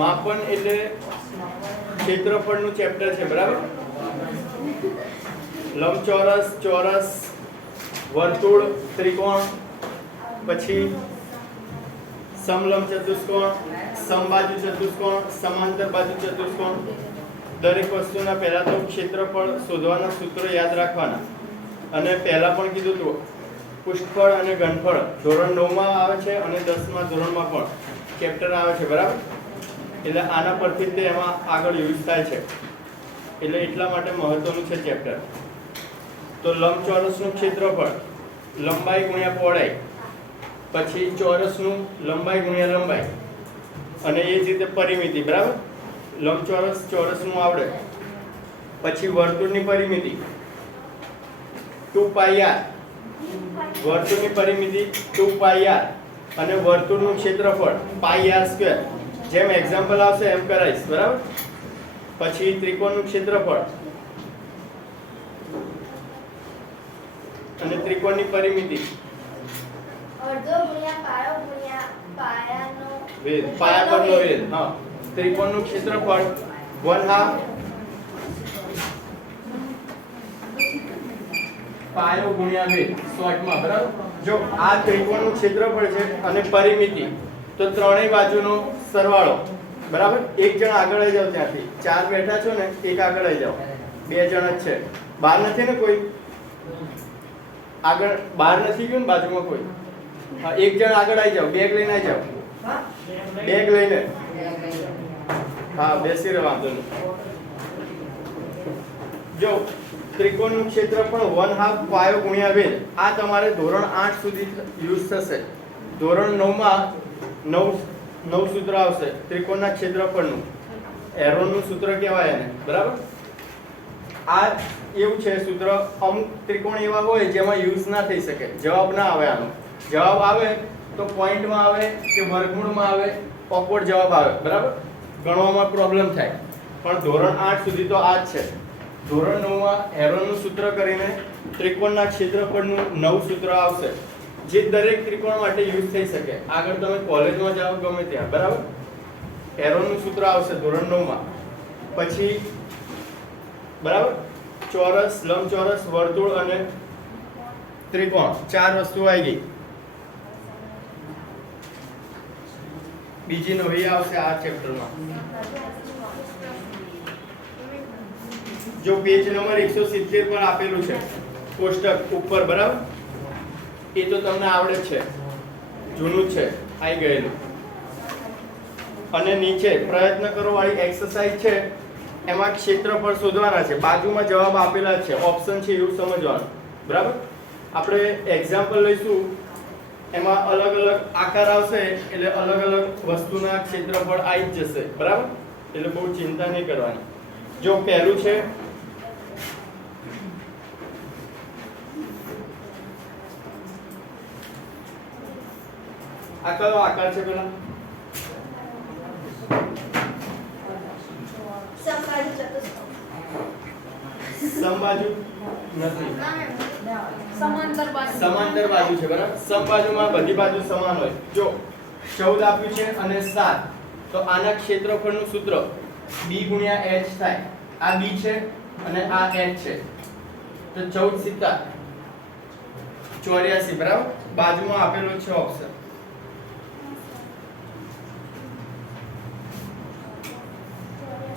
માપન એટલે ક્ષેત્રફળનું ચેપ્ટર છે, બરાબર? લંબચોરસ, ચોરસ, વર્તુળ, ત્રિકોણ, પછી સમલંબ ચતુષ્કોણ, સમબાજુ ચતુષ્કોણ, સમાંતર બાજુ ચતુષ્કોણ. દરેક વસ્તુના પહેલા તો ક્ષેત્રફળ શોધવાના સૂત્રો યાદ રાખવાના. અને પહેલા પણ કીધું હતું પૃષ્ઠફળ અને ઘનફળ ધોરણ 9 માં આવે છે અને 10મા ધોરણમાં પણ ચેપ્ટર આવે છે, બરાબર? એટલે આના પરથી તે એમાં આગળ યુઝ થાય છે, એટલે એટલા માટે મહત્વનું છે ચેપ્ટર. તો લંબચોરસનું ક્ષેત્રફળ લંબાઈ ગુણ્યા પહોળાઈ, પછી ચોરસનું લંબાઈ ગુણ્યા લંબાઈ, અને એ જ રીતે પરિમિતિ, બરાબર? લંબચોરસ ચોરસનું આવડે. પછી વર્તુળની પરિમિતિ 2πr, વર્તુળની પરિમિતિ 2πr, અને વર્તુળનું ક્ષેત્રફળ πr². જેમ એક્ઝામ્પલ આવશે એમ કરાઈશ, બરાબર? પછી ત્રિકોણનું ક્ષેત્રફળ અને ત્રિકોણની પરિમિતિ અડધો ગુણ્યા પાયો ગુણ્યા પાયાનો વેધ, પાયા પરનો વેધ. હા, ત્રિકોણનું ક્ષેત્રફળ 1/2 પાયો ગુણ્યા વેધ શોર્ટમાં, બરાબર? જો આ ત્રિકોણનું ક્ષેત્રફળ છે અને પરિમિતિ, તો ત્રણેય બાજુનો સરવાળો, બરાબર? એક જણ આગળ આવી જાવ, ત્યાંથી 4 બેઠા છો ને, એક આગળ આવી જાવ, 2 જણ જ છે, બહાર નથી ને કોઈ? આગળ બહાર નથી ગયું ને, બાજુમાં કોઈ? હા, એક જણ આગળ આવી જાવ, બેગ લઈને આવી જાવ, બેગ લઈને. હા, બેસી રહો, વાંધો નહીં. જો ત્રિકોણનું ક્ષેત્રફળ 1/2 પાયો ગુણ્યા વેધ, આ તમારે ધોરણ 8 સુધી યુઝ થશે. ધોરણ 9 માં 9 સૂત્ર આવશે ત્રિકોણના ક્ષેત્રફળનું. એરોનું સૂત્ર કહેવાય એને, બરાબર? આ એવું છે સૂત્ર, અમુક ત્રિકોણ એવા હોય જેમાં યુઝ ના થઈ શકે, જવાબ ના આવે. આનો જવાબ આવે તો પોઈન્ટમાં આવે કે વર્ગમૂળમાં આવે, ઓકવર્ડ જવાબ આવે, બરાબર? ગણવામાં પ્રોબ્લેમ થાય. પણ ધોરણ 8 સુધી તો આ જ છે. ધોરણ 9 માં એરોનું સૂત્ર કરીને ત્રિકોણના ક્ષેત્રફળનું નવું સૂત્ર આવશે, જે દરેક ત્રિકોણ માટે યુઝ થઈ શકે. આગળ તમે કોલેજમાં જાઓ ગમે ત્યાં, બરાબર? એરોનું સૂત્ર આવશે ધોરણ 9 માં. પછી બરાબર, ચોરસ, લંબચોરસ, વર્તુળ અને ત્રિકોણ, 4 વસ્તુ આવી ગઈ. બીજી નવી આવશે આ ચેપ્ટરમાં. જો પેજ નંબર 170 પર આપેલું છે કોષ્ટક ઉપર, બરાબર? એ તો તમને આવડે છે, જૂનું છે, આવી ગયેલું. અને નીચે પ્રયત્ન કરો વાળી એક્સરસાઇઝ છે, એમાં ક્ષેત્રફળ શોધવાના છે. બાજુમાં જવાબ આપેલા છે, ઓપ્શન છે એવું સમજવાનું, બરાબર? આપણે એક્ઝામ્પલ લઈશું, એમાં અલગ અલગ આકાર આવશે, એટલે અલગ અલગ વસ્તુના ક્ષેત્રફળ આવી જ જશે, બરાબર? એટલે બહુ ચિંતા નહીં કરવાની. જો પહેલું છે આ કયો આકાર છે? પેલા સમબાજુ ચતુષ્કોણ. સમબાજુ નથી, સમાંતર બાજુ. સમાંતર બાજુ છે, બરાબર? સમબાજુમાં બધી બાજુ સમાન હોય. જો 14 આપ્યું છે અને 7, તો આના ક્ષેત્રફળનું સૂત્ર b ગુણ્યા h થાય. આ b છે અને આ h છે, તો 14 * 84, બરાબર? બાજુમાં આપેલો છે ઓપ્શન.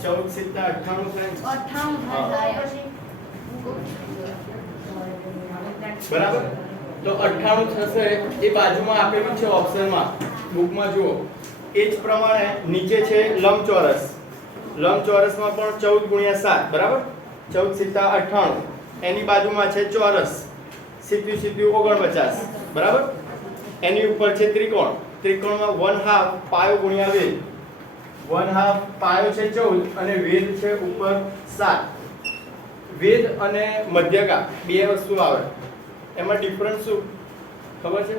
14 * 98 થાય, બરાબર? તો 98 થશે. એ બાજુમાં આપેલું છે ઓપ્શનમાં, બુકમાં જુઓ. એ જ પ્રમાણે નીચે છે લંબચોરસ. લંબચોરસમાં પણ 14 ગુણ્યા 7, બરાબર? 14 * 98. એની બાજુમાં છે ચોરસ, સીધું 49, બરાબર? એની ઉપર છે ત્રિકોણ. ત્રિકોણમાં 1/2 પાયો ગુણ્યા વેધ. 1/2 પાયો છે 14 અને વેધ છે ઉપર 7. વેધ અને મધ્યગા બે વસ્તુ આવે, એમાં ડિફરન્સ શું ખબર છે?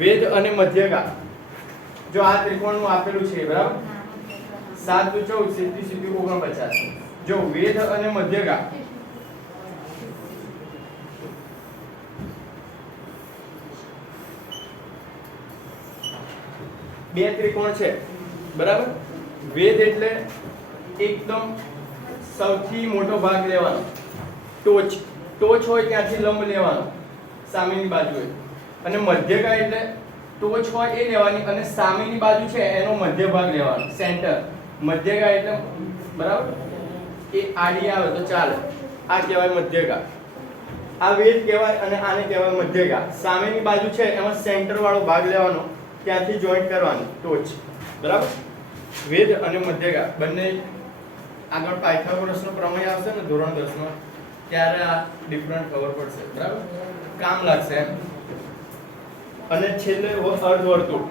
વેધ અને મધ્યગા. જો આ ત્રિકોણનું આપેલું છે, બરાબર? 7 * 14 = 49. જો વેધ અને મધ્યગા બે ત્રિકોણ છે બરાબર. વેધ એટલે એકદમ સૌથી મોટો ભાગ લેવાનો, ટોચ હોય ત્યાંથી લંબ લેવાનો સામેની બાજુએ, અને મધ્યગા એટલે ટોચ હોય એ લેવાની અને સામેની બાજુ છે એનો મધ્ય ભાગ લેવાનો, સેન્ટર. મધ્યગા એટલે બરાબર એ આડી આવે તો ચાલે, આ કહેવાય મધ્યગા. આ વેધ કહેવાય અને આને કહેવાય મધ્યગા. સામેની બાજુ છે એમાં સેન્ટર વાળો ભાગ લેવાનો, ત્યાંથી જોઈન્ટ કરવાની ટોચ, બરાબર. વેધ અને મધ્યગા બંને આગળ પાયથાગોરસનો પ્રમેય આવશે ને ધોરણ 10 માં, ત્યારે આ ડિફરન્ટ ખબર પડશે, બરાબર, કામ લાગશે એમ. અને છેલ્લે અર્ધવર્તુળ.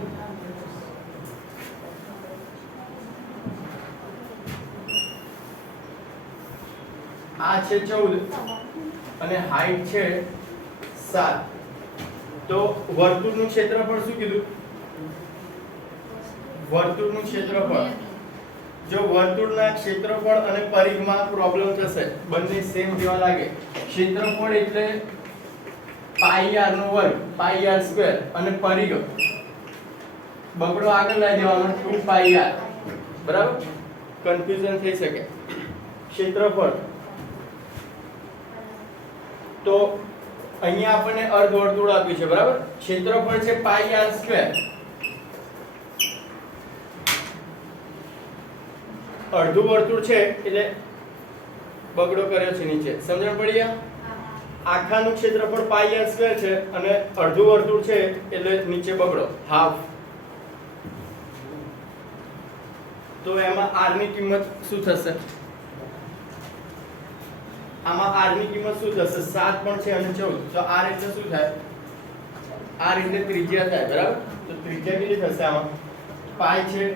આ છે 14 અને હાઈટ છે 7. તો વર્તુળનું ક્ષેત્રફળ શું કીધું? વર્તુળનું ક્ષેત્રફળ, જો વર્તુળના ક્ષેત્રફળ અને પરિઘમાં પ્રોબ્લેમ થશે, બંને સેમ જેવા લાગે. ક્ષેત્રફળ એટલે પાઈ r નો વર્ગ, પાઈ r સ્ક્વેર, અને પરિઘ બગડો આગળ લઈ જવાનો 2 પાઈ r, બરાબર, કન્ફ્યુઝન થઈ શકે. ક્ષેત્રફળ તો અહીંયા આપણને અર્ધવર્તુળ આપ્યું છે, બરાબર. ક્ષેત્રફળ છે પાઈ r સ્ક્વેર. અડધું વર્તુળ છે એટલે બગડો કર્યો છે નીચે, સમજણ પડી ગયા? આખાનું ક્ષેત્રફળ પાઈ r સ્ક્વેર છે અને અડધું વર્તુળ છે એટલે નીચે બગડો હાફ. તો એમાં r ની કિંમત શું થશે? આમાં r ની કિંમત શું થશે? 7 પણ છે અને 14. તો r એટલે શું થાય? r એટલે ત્રિજ્યા થાય, બરાબર. તો ત્રિજ્યા કેટલી થશે આમાં? પાઈ છે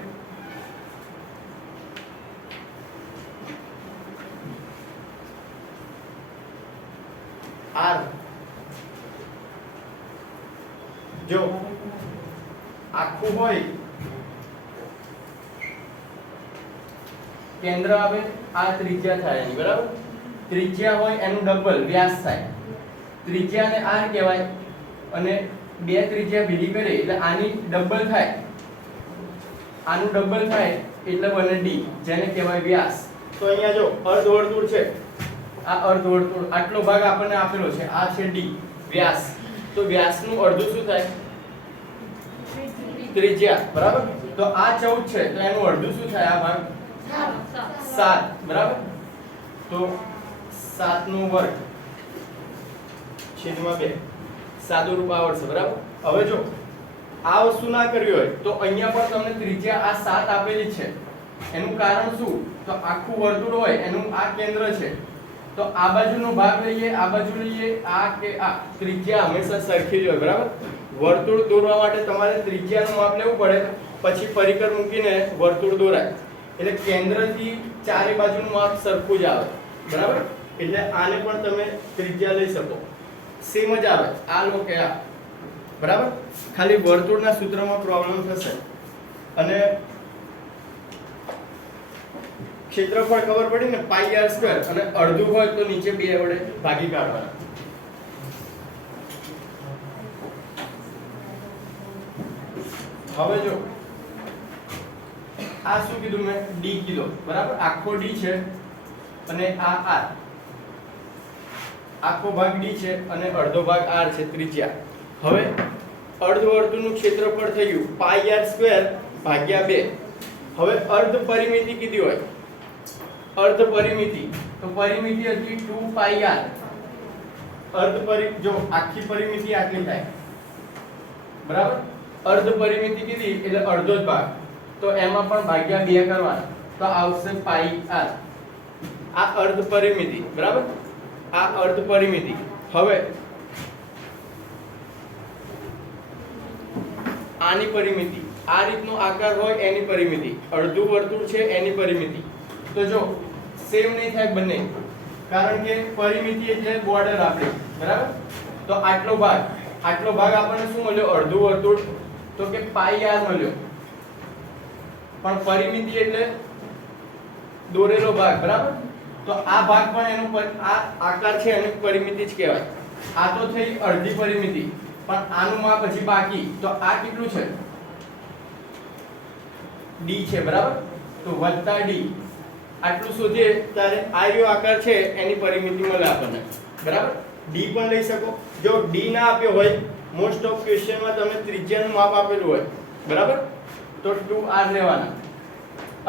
r, જો આખું હોય કેન્દ્ર આવે, આ ત્રિજ્યા થાય એની, બરાબર. ત્રિજ્યા હોય એનું ડબલ વ્યાસ થાય. ત્રિજ્યાને r કહેવાય અને બે ત્રિજ્યા ભેગી કરે એટલે આની ડબલ થાય, આનું ડબલ થાય એટલે બને d, જેને કહેવાય વ્યાસ. તો અહીંયા જો અર્ધવર્તુળ છે, આ અર્ધવર્તુળ આટલો ભાગ આપણને આપેલો છે, આ છે d વ્યાસ. તો વ્યાસનું અડધું શું થાય? ત્રિજ્યા, બરાબર. તો આ 14 છે તો એનું અડધું શું થાય? આ ભાગ 7, બરાબર. તો 7 નો વર્ગ છેદમાં 2, સાદું રૂપ આવડશે, બરાબર. હવે જો આ વસ્તુ ના કરવી હોય તો અહીંયા પણ તમને ત્રિજ્યા આ 7 આપેલી છે. એનું કારણ શું? તો આખું વર્તુળ હોય એનું આ કેન્દ્ર છે, તો આ બાજુનો ભાગ લઈએ, આ બાજુ લઈએ, આ કે આ ત્રિજ્યા હંમેશા સરખી જ હોય, બરાબર. વર્તુળ દોરવા માટે તમારે ત્રિજ્યાનું માપ લેવું પડે, પછી પરિકર મૂકીને વર્તુળ દોરાય. એટલે કેન્દ્રથી ચારે બાજુનું માપ સરખું જ આવે, બરાબર. એટલે આને પણ તમે ત્રિજ્યા લઈ શકો, સેમ જ આવે, આ લો કે આ, બરાબર. ખાલી વર્તુળના સૂત્રમાં પ્રોબ્લેમ થશે. અને ક્ષેત્રફળ ખબર પડી ને, પાઈ r સ્ક્વેર, અને અડધું હોય તો નીચે 2 વડે ભાગી કાઢવાના. હવે જો આ શું કીધું મેં? d કીધો, બરાબર. આખો d છે અને આ r, આખો ભાગ d છે અને અડધો ભાગ r છે, ત્રિજ્યા. હવે અર્ધવર્તુળનું ક્ષેત્રફળ થયું પાઈ r સ્ક્વેર ભાગ્યા 2. હવે અર્ધ પરિમિતિ કીધી હોય, અર્ધ પરિમિતિ, તો પરિમિતિ હતી 2 પાઈ r. જો આખી પરિમિતિ આટલી થાય, બરાબર. અર્ધ પરિમિતિ કીધી એટલે અડધો જ ભાગ, તો એમાં પણ ભાગ્યા 2 કરવાના, તો આવશે પાઈ r. આ અર્ધ પરિમિતિ, બરાબર. આ અર્ધ પરિમિતિ. હવે આની પરિમિતિ, આ રીતનો આકાર હોય એની પરિમિતિ, અડધું વર્તુળ છે એની પરિમિતિ. તો જો સેમ નહીં થાય બંને, કારણ કે પરિમિતિ એટલે બોર્ડર આપણી, બરાબર. તો આટલો ભાગ આપણને શું મળ્યો? અડધું વર્તુળ, તો કે પાઈ r મળ્યો. પણ પરિમિતિ એટલે દોરેલો ભાગ, બરાબર. તો આ ભાગ પણ એનો આ આકાર છે એની પરિમિતિ જ કહેવાય. આ તો થઈ અડધી પરિમિતિ, પણ આનું માપ હજી બાકી. તો આ કેટલું છે? d છે, બરાબર? તો વત્તા d આટલું શોધીએ ત્યારે આ રહ્યો આકાર છે એની પરિમિતિ મળે આપણને, બરાબર? d પણ લઈ શકો. જો d ના આપ્યો હોય, મોસ્ટ ઓફ ક્વેશ્ચનમાં તમને ત્રિજ્યાનું માપ આપેલું હોય, બરાબર? તો 2r લેવાના,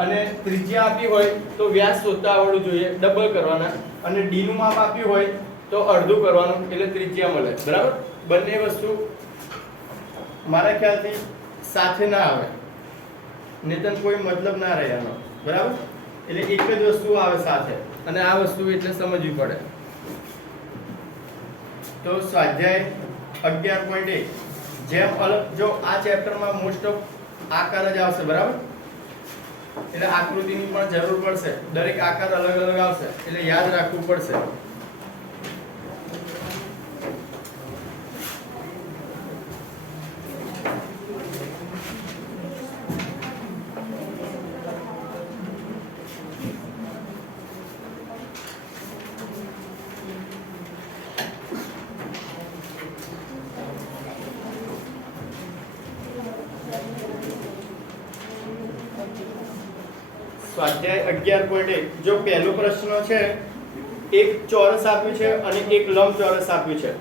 અને ત્રિજ્યા આપી હોય તો વ્યાસ શોધતા આવડવું જોઈએ, ડબલ કરવાના, અને d નું માપ આપ્યું હોય તો અડધું કરવાનું એટલે ત્રિજ્યા મળે, બરાબર? બંને વસ્તુ મારા ખ્યાલથી સાથે ના આવે, નહીતર કોઈ મતલબ ના રહે આનો, બરાબર? એટલે એક જ વસ્તુ આવે સાથે, અને આ વસ્તુ એટલે સમજવી પડે. તો સ્વાધ્યાય 11.1 જેમ અલગ, જો આ ચેપ્ટરમાં મોસ્ટ ઓફ આકાર જ આવશે, બરાબર? એટલે આકૃતિની પણ જરૂર પડશે, દરેક આકાર અલગ અલગ આવશે એટલે યાદ રાખવું પડશે. સ્વાધ્યાય 11.1 જો પહેલો પ્રશ્ન છે, એક ચોરસ આપ્યું છે અને એક લંબચોરસ આપ્યું છે,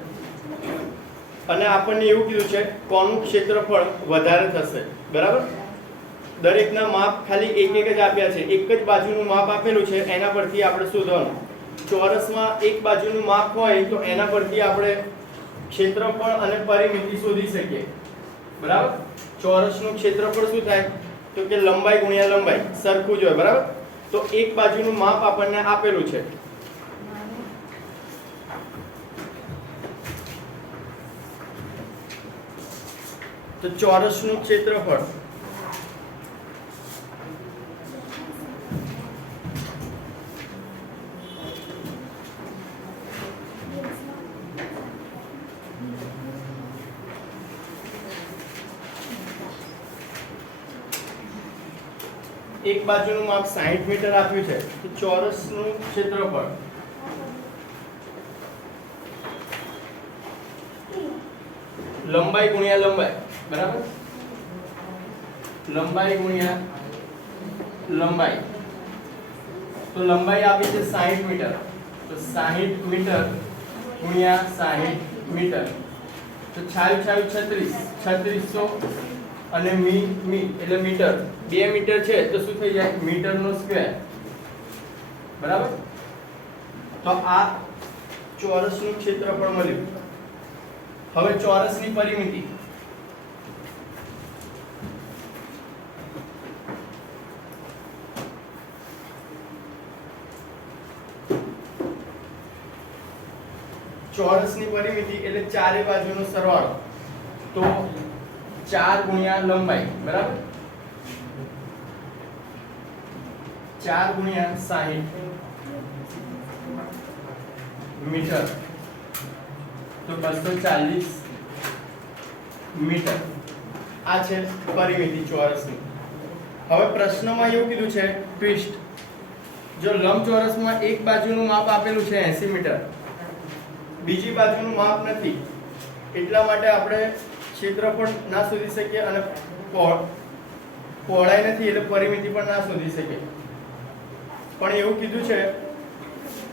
અને આપણને એવું કીધું છે કોનું ક્ષેત્રફળ વધારે થશે, બરાબર? દરેકના માપ ખાલી એક એક જ આપ્યા છે, એક જ બાજુનું માપ આપેલું છે, એના પરથી આપણે શોધવાનું. ચોરસમાં એક બાજુનું માપ હોય તો એના પરથી આપણે ક્ષેત્રફળ અને પરિમિતિ શોધી શકીએ, બરાબર? ચોરસનું ક્ષેત્રફળ શું થાય? તો કે લંબાઈ ગુણ્યા લંબાઈ સરખું જ હોય, બરાબર? તો એક બાજુનું માપ આપણને આપેલું છે, તો ચોરસનું ક્ષેત્રફળ એક બાજુનું માપ 60 મીટર આપ્યું છે, તો ચોરસનું ક્ષેત્રફળ લંબાઈ ગુણ્યા લંબાઈ, બરાબર? લંબાઈ ગુણ્યા લંબાઈ, તો લંબાઈ આપી છે 60 મીટર, તો 60 મીટર ગુણ્યા 60 મીટર, તો 3600 અને મી એટલે મીટર, 2 મીટર છે તો શું થઈ જાય? મીટરનો સ્ક્વેર, બરાબર? તો આ ચોરસનું ક્ષેત્રફળ મળ્યું. હવે ચોરસની પરિમિતિ, ચોરસની પરિમિતિ એટલે ચારે બાજુનો સરવાળો, તો 4 ગુણ્યા લંબાઈ, બરાબર? 4 ગુણ્યા 60 મીટર, તો 240 મીટર. આ છે પરિમિતિ ચોરસની. હવે પ્રશ્નમાં એવું કીધું છે ટ્વિસ્ટ, જો લંબચોરસમાં એક બાજુનું માપ આપેલું છે 80 મીટર, બીજી બાજુનું માપ નથી, એટલા માટે આપણે ક્ષેત્રફળ ના શોધી શકીએ અને પહોળાઈ નથી એટલે પરિમિતિ પણ ના શોધી શકીએ. પણ એવું કીધું છે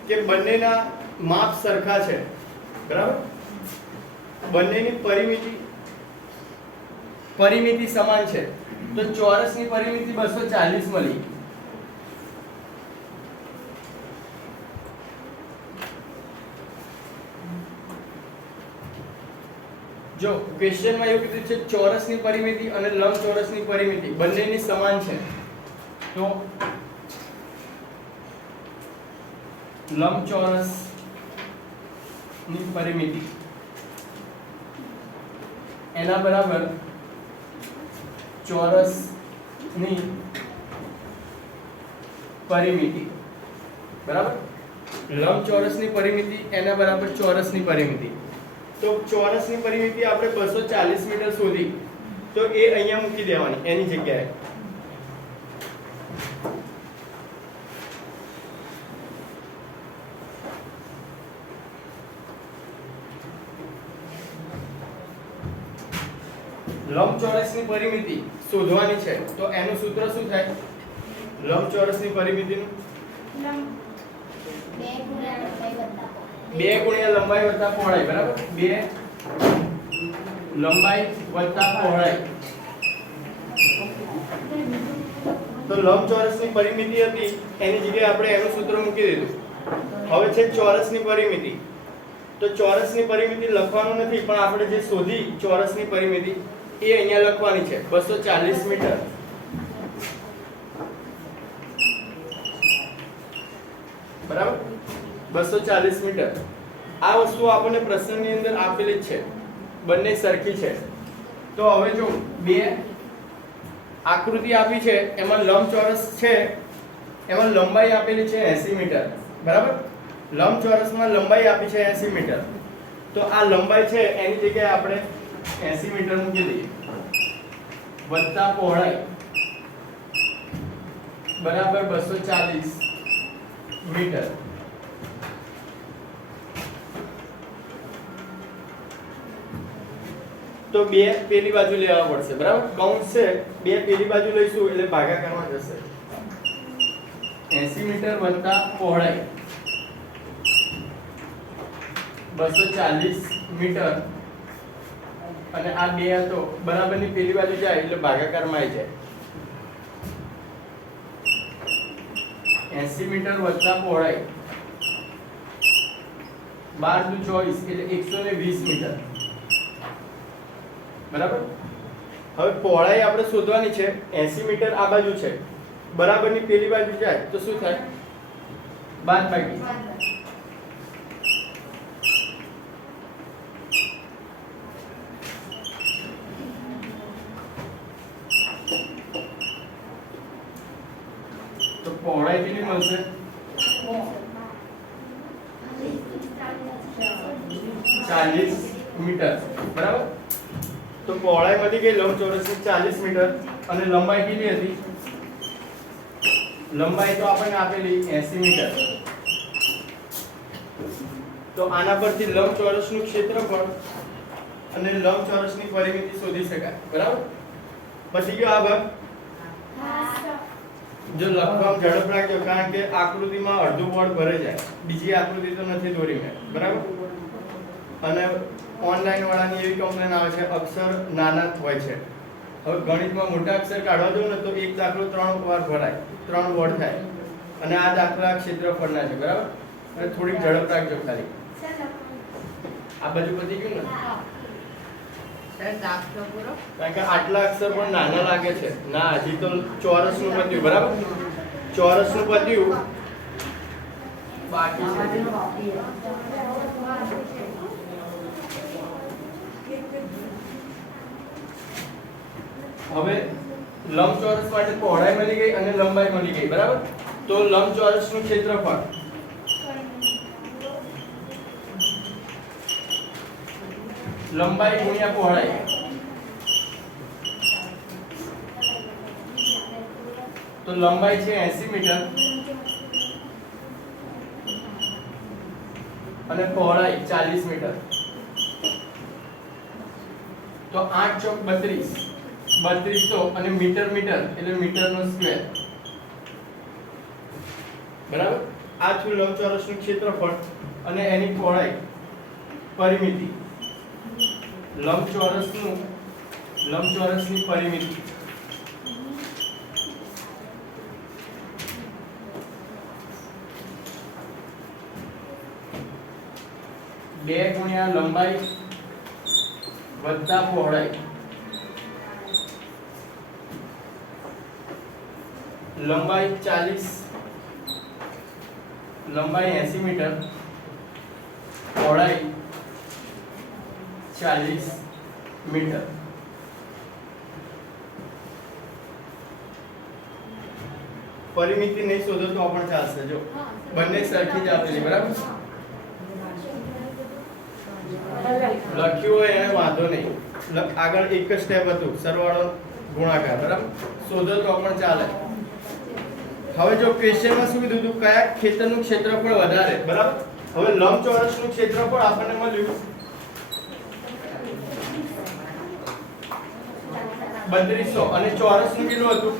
કે બંનેના માપ સરખા છે, બરાબર? બંનેની પરિમિતિ સમાન છે, તો ચોરસની પરિમિતિ 240 મળી. જો ક્વેશ્ચનમાં એવું કીધું છે ચોરસની પરિમિતિ અને લંબચોરસની પરિમિતિ બંનેની સમાન છે, તો લંબચોરસની પરિમિતિ એના બરાબર ચોરસની પરિમિતિ, બરાબર? લંબચોરસની પરિમિતિ એના બરાબર ચોરસની પરિમિતિ. તો ચોરસની પરિમિતિ આપણે 240 મીટર શોધી, તો એ અહીંયા મૂકી દેવાની એની જગ્યાએ. લંબચોરસની પરિમિતિ શોધવાની છે તો એનું સૂત્ર શું થાય લંબચોરસની પરિમિતિનું 2 ગુણ્યા લંબાઈ વત્તા પહોળાઈ બરાબર 2 લંબાઈ વત્તા પહોળાઈ તો લંબચોરસની પરિમિતિ હતી એની જગ્યાએ આપણે એનું સૂત્ર મૂકી દીધું હવે છે ચોરસની પરિમિતિ તો ચોરસની પરિમિતિ લખવાનું નથી પણ આપણે જે શોધી ચોરસની પરિમિતિ એ અહીંયા લખવાની છે 240 મીટર બરાબર 240 મીટર આ વસ્તુ આપણને પ્રશ્નની અંદર આપેલી જ છે બંને સરખી છે તો હવે જો બે આકૃતિ આપી છે એમાં લંબચોરસ છે એમાં લંબાઈ આપેલી છે 80 મીટર બરાબર લંબચોરસમાં લંબાઈ આપી છે 80 મીટર તો આ લંબાઈ છે એની જગ્યાએ આપણે 80 મીટર મૂકી દઈએ વત્તા પહોળાઈ બરાબર 240 મીટર તો બે પેલી બાજુ લેવા પડશે બરાબર કૌંસ છે બે પેલી બાજુ લઈશું એટલે ભાગાકારમાં જશે 80 મીટર વત્તા પહોળાઈ 240 મીટર અને આ બે હતો બરાબરની પેલી બાજુ જાય એટલે ભાગાકારમાં આવી જાય 80 મીટર વત્તા પહોળાઈ 12 દુ 24 એટલે 120 મીટર બરાબર હવે પહોળાઈ આપણે શોધવાની છે 80 મીટર આ બાજુ છે બરાબરની પેલી બાજુ જાય તો શું થાય બાદબાકી તો પહોળાઈ કેટલી મળશે 40 મીટર બરાબર તો પહોળાઈ વધી ગઈ લંબચોરસની 40 મીટર અને લંબાઈ કેટલી હતી લંબાઈ તો આપણને આપેલી 80 મીટર તો આના પરથી લંબચોરસનું ક્ષેત્રફળ અને લંબચોરસની પરિમિતિ શોધી શકાય બરાબર પછી ગયો આ ભાગ જો લખવામાં ઝડપ રાખજો કારણ કે આકૃતિમાં અડધું બોર્ડ ભરાઈ જાય બીજી આકૃતિ તો નથી દોરી મેં બરાબર અને ઓનલાઈન વાળાની એવી કમ્પ્લેન આવે છે અક્ષર નાના હોય છે હવે ગણિતમાં મોટા અક્ષર કાઢવા દો ને તો એક દાખલો 3 વાર ભરાય 3 બોર્ડ થાય અને આ દાખલા ક્ષેત્રફળના છે બરાબર એટલે થોડીક ઝડપ રાખજો ખાલી આ બાજુ પતી ગયું ને કારણ કે આટલા અક્ષર પણ નાના લાગે છે ના હજી તો ચોરસનું પત્યું બરાબર ચોરસનું પત્યું બાકી છે હવે લંબચોરસ માટે પહોળાઈ મળી ગઈ અને લંબાઈ મળી ગઈ બરાબર તો લંબચોરસનું ક્ષેત્રફળ લંબાઈ ગુણ્યા પહોળાઈ તો લંબાઈ છે 80 મીટર અને પહોળાઈ 40 મીટર તો 8 ચોક 32 અને મીટર એટલે મીટરનો સ્ક્વેર બરાબર આ થયું લંબચોરસનું ક્ષેત્રફળ અને એની પહોળાઈ પરિમિતિ લંબચોરસની પરિમિતિ બે ગુણ્યા લંબાઈ વત્તા પહોળાઈ લંબાઈ 40 લંબાઈ 80 મીટર પહોળાઈ 40 મીટર પરિમિતિ નહીં શોધો તો પણ ચાલશે જો બંને સરખી જ આપેલી બરાબર લખ્યું હોય એને વાંધો નહીં આગળ એક જ સ્ટેપ હતું સરવાળો ગુણાકાર બરાબર શોધો તો પણ ચાલે હવે જો ક્વેશ્ચનમાં શું કીધું હતું કયા ખેતરનું ક્ષેત્રફળ વધારે બરાબર હવે લંબચોરસનું ક્ષેત્રફળ આપણને મળ્યું 3200 અને ચોરસનું કેટલું હતું?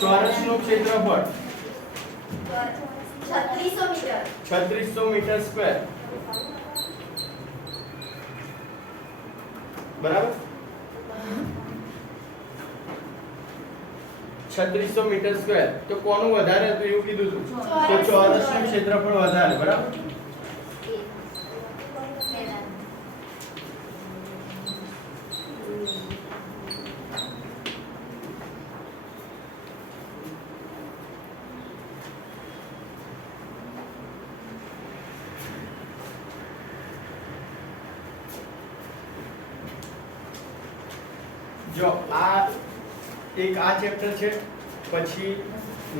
ચોરસનું ક્ષેત્રફળ 3600 મીટર 3600 મીટર સ્ક્વેર, બરાબર? 3600 મીટર સ્ક્વેર. તો કોનું વધારે હતું એવું કીધું હતું? તો ચોરસનું ક્ષેત્રફળ વધારે, બરાબર? જો આ એક આ ચેપ્ટર છે, પછી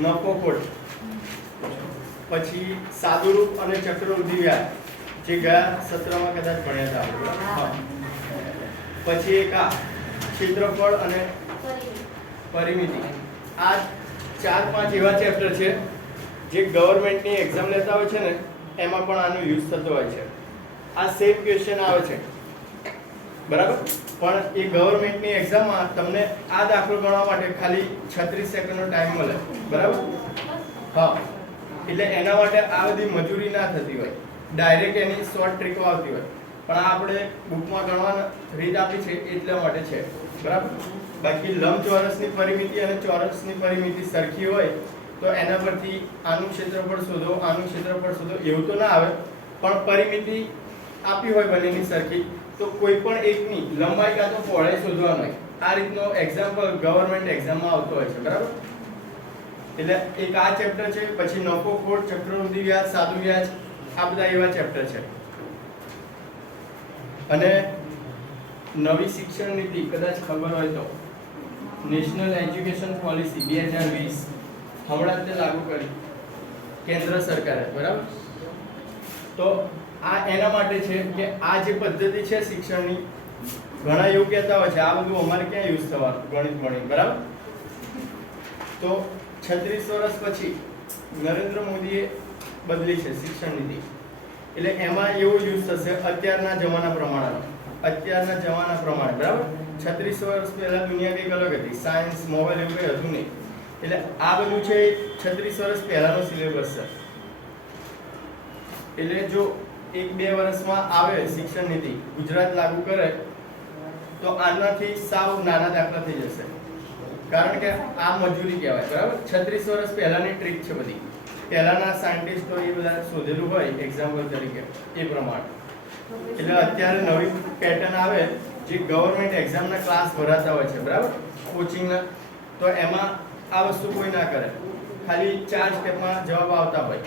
નફો ખોટ, પછી સાદુરૂપ અને ચક્રવૃદ્ધિ વ્યાજ જે ગયા સત્રમાં કદાચ ભણ્યા હતા આપણે, બરાબર? હા. પછી એક આ ક્ષેત્રફળ અને પરિમિતિ. આ 4-5 એવા ચેપ્ટર છે જે ગવર્મેન્ટની એક્ઝામ લેતા હોય છે ને એમાં પણ આનો યુઝ થતો હોય છે. આ સેમ ક્વેશ્ચન આવે છે, બરાબર? પણ એ ગવર્મેન્ટની એક્ઝામમાં તમને આ દાખલો ગણવા માટે ખાલી 36 સેકન્ડનો ટાઈમ મળે, બરાબર? હા, એટલે એના માટે આ બધી મજૂરી ના થતી હોય, ડાયરેક્ટ એની શોર્ટ ટ્રીકો આવતી હોય. પણ આ આપણે બુકમાં ગણવાની રીત આપી છે એટલા માટે છે, બરાબર? બાકી લંબચોરસની પરિમિતિ અને ચોરસની પરિમિતિ સરખી હોય તો એના પરથી આનું ક્ષેત્રફળ શોધો, આનું ક્ષેત્રફળ શોધો એવું તો ના આવે. પણ પરિમિતિ આપી હોય બંનેની સરખી તો કોઈ પણ એકની લંબાઈ કાં તો પહોળાઈ શોધવાનું હોય. આ રીતનો એક્ઝામ્પલ ગવર્મેન્ટ એક્ઝામમાં આવતો હોય છે, બરાબર? એટલે એક આ ચેપ્ટર છે, પછી નફો ખોટ, ચક્રવૃદ્ધિ વ્યાજ, સાદુ વ્યાજ, આ બધા એવા ચેપ્ટર છે. અને નવી શિક્ષણ નીતિ કદાચ ખબર હોય તો નેશનલ એજ્યુકેશન પોલિસી 2020 હમણાં જ તે લાગુ કરી કેન્દ્ર સરકારે, બરાબર? તો આ એના માટે છે કે આ જે પદ્ધતિ છે શિક્ષણની, ઘણા એવું કહેતા હોય છે આ બધું અમારે ક્યાં યુઝ થવાનું ગણિત ભણી, બરાબર? તો 36 વર્ષ પછી નરેન્દ્ર મોદીએ બદલી છે શિક્ષણ નીતિ, એટલે એમાં એવો યુઝ થશે અત્યારના જમાના પ્રમાણે, બરાબર? 36 વર્ષ પહેલા દુનિયા કંઈક અલગ હતી, સાયન્સ, મોબાઈલ એવું કંઈ હતું નહીં. એટલે આ બધું છે 36 વર્ષ પહેલાનો સિલેબસ છે. એટલે જો 1-2 વર્ષમાં આવે શિક્ષણ નીતિ, ગુજરાત લાગુ કરે તો આનાથી સાવ નાના દાખલા થઈ જશે. કારણ કે આ મજૂરી કહેવાય, બરાબર? 36 વર્ષ પહેલાની ટ્રીક છે બધી, પહેલાના સાયન્ટિસ્ટો એ બધા શોધેલું હોય એક્ઝામ્પલ તરીકે એ પ્રમાણે. એટલે અત્યારે નવી પેટર્ન આવે જે ગવર્મેન્ટ એક્ઝામના ક્લાસ ભરાતા હોય છે, બરાબર? કોચિંગના, તો એમાં આ વસ્તુ કોઈ ના કરે, ખાલી 4 સ્ટેપમાં જવાબ આવતા હોય.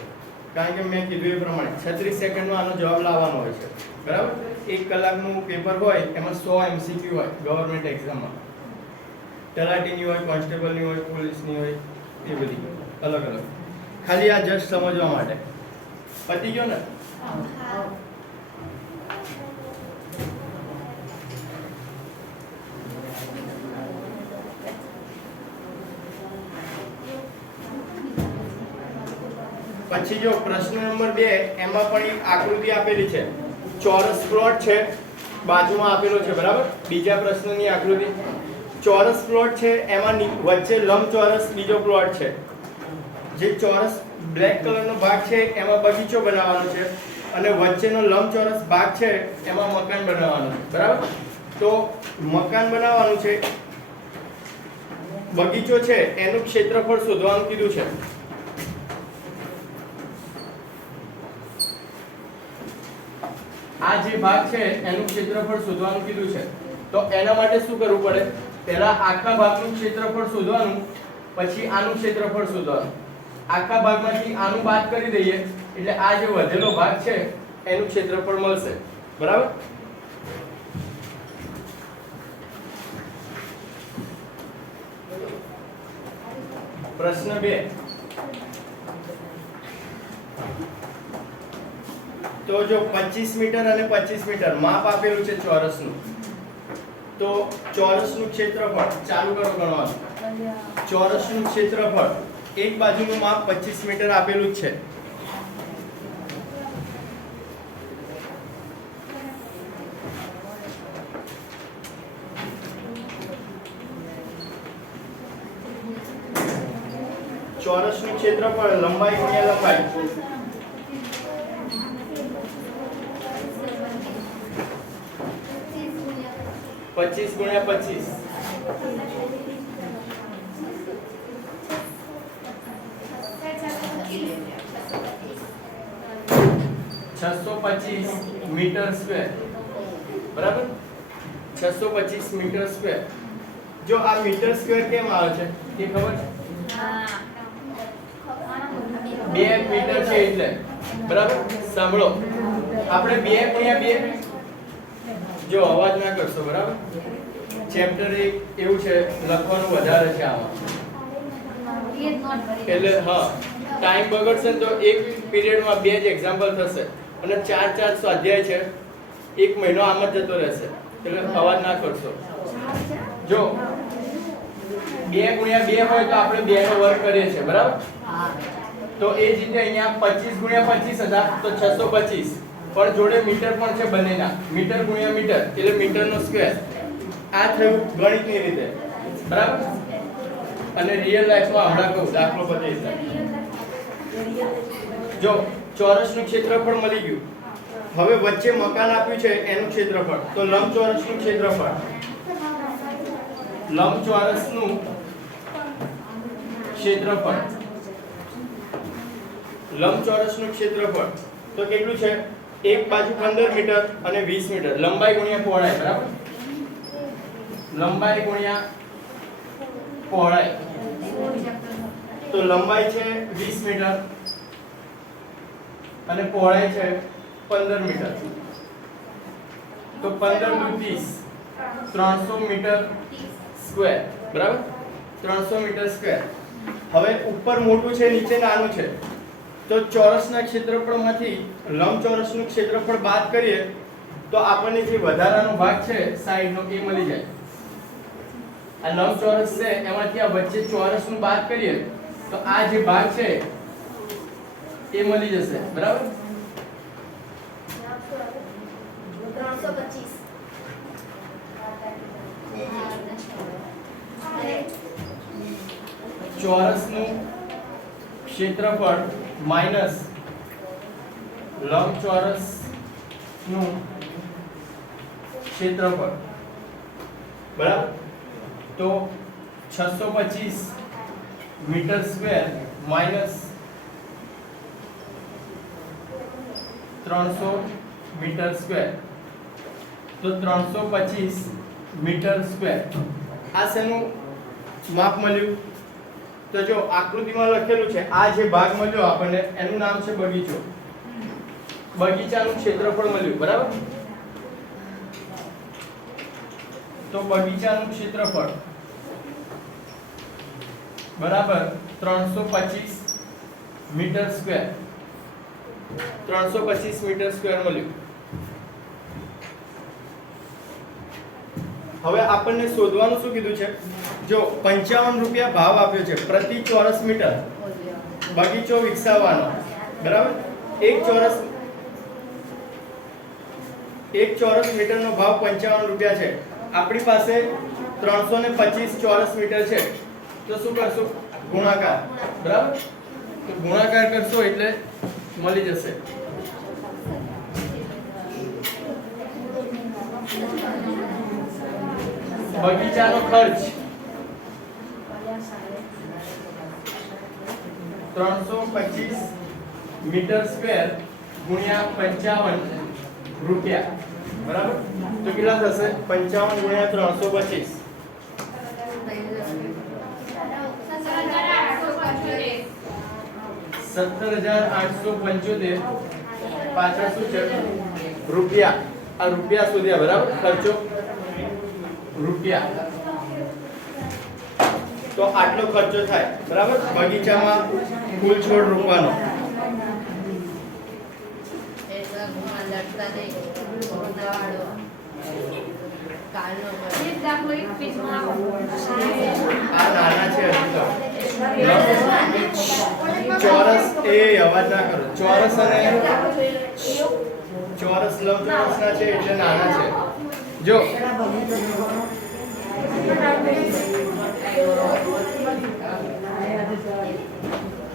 કારણ કે મેં કીધું એ પ્રમાણે 36 સેકન્ડમાં આનો જવાબ લાવવાનો હોય છે, બરાબર? 1 કલાકનું પેપર હોય એમાં 100 MCQ હોય ગવર્મેન્ટ એક્ઝામમાં. તલાટીની હોય, કોન્સ્ટેબલની હોય, પોલીસની હોય, એ બધી અલગ અલગ. ખાલી આ જસ્ટ સમજવા માટે. પતી ગયો ને? પછી જો પ્રશ્ન નંબર 2 એમાં પણ એક આકૃતિ આપેલી છે, ચોરસ પ્લોટ છે, બાજુમાં આપેલો છે, બરાબર? બીજા પ્રશ્નની આકૃતિ ચોરસ પ્લોટ છે, એમાં વચ્ચે લંબચોરસ બીજો પ્લોટ છે. જે ચોરસ બ્લેક કલરનો ભાગ છે એમાં બગીચો બનાવવાનો છે અને વચ્ચેનો લંબચોરસ ભાગ છે એમાં મકાન બનાવવાનું છે, બરાબર? તો મકાન બનાવવાનું છે, બગીચો છે એનું ક્ષેત્રફળ શોધવાનું કીધું છે. આ જે ભાગ છે એનું ક્ષેત્રફળ શોધવાનું કીધું છે. તો એના માટે શું કરવું પડે? પહેલા આખા ભાગનું ક્ષેત્રફળ શોધવાનું, પછી આનું ક્ષેત્રફળ શોધવાનું. આખા ભાગમાંથી આનું બાદ કરી દઈએ એટલે આ જે વધેલો ભાગ છે એનું ક્ષેત્રફળ મળશે, બરાબર? પ્રશ્ન 2 તો જો 25 મીટર અને 25 મીટર માપ આપેલું છે ચોરસનું, તો ચોરસનું ક્ષેત્રફળ ચાલુ કરો ગણવાનું. ચોરસનું ક્ષેત્રફળ એક બાજુનું માપ 25 મીટર આપેલું જ છે, ચોરસનું ક્ષેત્રફળ લંબાઈ ગુણ્યા લંબાઈ. 25 ગુણ્યા 25. 625 મીટર સ્ક્વેર. બરાબર? 625 મીટર સ્ક્વેર. જો આ મીટર સ્ક્વેર કેમ આવે છે એ ખબર છે? 2 મીટર છે એટલે. બરાબર? સાંભળો, આપણે 2 ગુણ્યા 2, જો અવાજ ના કરશો, બરાબર? ચેપ્ટર એવું છે, લખવાનું વધારે છે આમાં, એટલે હા ટાઈમ બગડશે ને તો એક પીરિયડમાં 2 જ એક્ઝામ્પલ થશે અને 4 સ્વાધ્યાય છે, એક મહિનો આમ જ જતો રહેશે, એટલે અવાજ ના કરશો. જો 2 ગુણ્યા 2 હોય તો આપણે 2 નો વર્ગ કરીએ છીએ, બરાબર? તો એ જ રીતે અહીંયા 25 ગુણ્યા 25 હતા તો 625, પણ જોડે મીટર પણ છે બંનેના, મીટર ગુણ્યા મીટર એટલે મીટરનો સ્ક્વેર. આ થયું ગણિતની રીતે, બરાબર? અને રિયલ લાઈફમાં હમણાં કહું દાખલો પતાવીશ. જો ચોરસનું ક્ષેત્રફળ મળી ગયું, હવે વચ્ચે મકાન આપ્યું છે એનું ક્ષેત્રફળ, તો લંબચોરસનું ક્ષેત્રફળ, લંબચોરસનું ક્ષેત્રફળ, લંબચોરસનું ક્ષેત્રફળ તો કેટલું છે? એક બાજુ 15 મીટર અને 20 મીટર, લંબાઈ ગુણ્યા પહોળાઈ, બરાબર? લંબાઈ ગુણ્યા પહોળાઈ, તો લંબાઈ છે 20 મીટર અને પહોળાઈ છે 15 મીટર, તો 15 × 30 300 મીટર સ્ક્વેર, બરાબર? 300 મીટર સ્ક્વેર. હવે ઉપર મોટું છે, નીચે નાનું છે, તો ચોરસના ક્ષેત્રફળમાંથી લંબચોરસનું ક્ષેત્રફળ બાદ કરીએ તો આપણને જે વધારાનો ભાગ છે સાઈડનો એ મળી જાય. આ લંબચોરસ છે એમાંથી આ વચ્ચે ચોરસનું બાદ કરીએ તો આ જે ભાગ છે એ મળી જશે, બરાબર? 325 ચોરસનું ક્ષેત્રફળ માઈનસ લંબચોરસનું ક્ષેત્રફળ, બરાબર? તો 625 metre square minus 300 metre square, તો 325 મીટર સ્ક્વેર. આ શેનું માપ મળ્યું? તો જો આકૃતિમાં લખેલું છે, આ જે ભાગ મળ્યો આપણને એનું નામ છે બગીચો. બગીચાનું ક્ષેત્રફળ મળ્યું, બરાબર? તો બગીચાનું ક્ષેત્રફળ બરાબર 325 મીટર સ્ક્વેર, 325 મીટર સ્ક્વેર મળ્યું. હવે આપણને શોધવાનું શું કીધું છે? જો 55 રૂપિયા ભાવ આપ્યો છે પ્રતિ ચોરસ મીટર બગીચો વિકસાવવાનો, બરાબર? એક ચોરસ મીટરનો ભાવ 55 રૂપિયા છે. આપણી પાસે 325 ચોરસ મીટર છે, તો શું કરશું? ગુણાકાર, બરાબર? તો ગુણાકાર કરશો એટલે મળી જશે. બગીચાનો ખર્ચ 325 મીટર સ્ક્વેર ગુણ્યા 55 રૂપિયા, બરાબર? તો કેટલા થશે? 55 ગુણ્યા 325, 17,875 પાછળ શું છે? રૂપિયા. આ રૂપિયા શોધ્યા, બરાબર? ખર્ચો રૂપિયા, તો આટલો ખર્ચો થાય, બરાબર? બગીચામાં ફૂલ છોડ રોપવાનો. આ નાના છે હજી તો. ચોરસ, એ અવાજ ના કરો. ચોરસ અને ચોરસ લંબચોરસના છે એટલે નાના છે. જો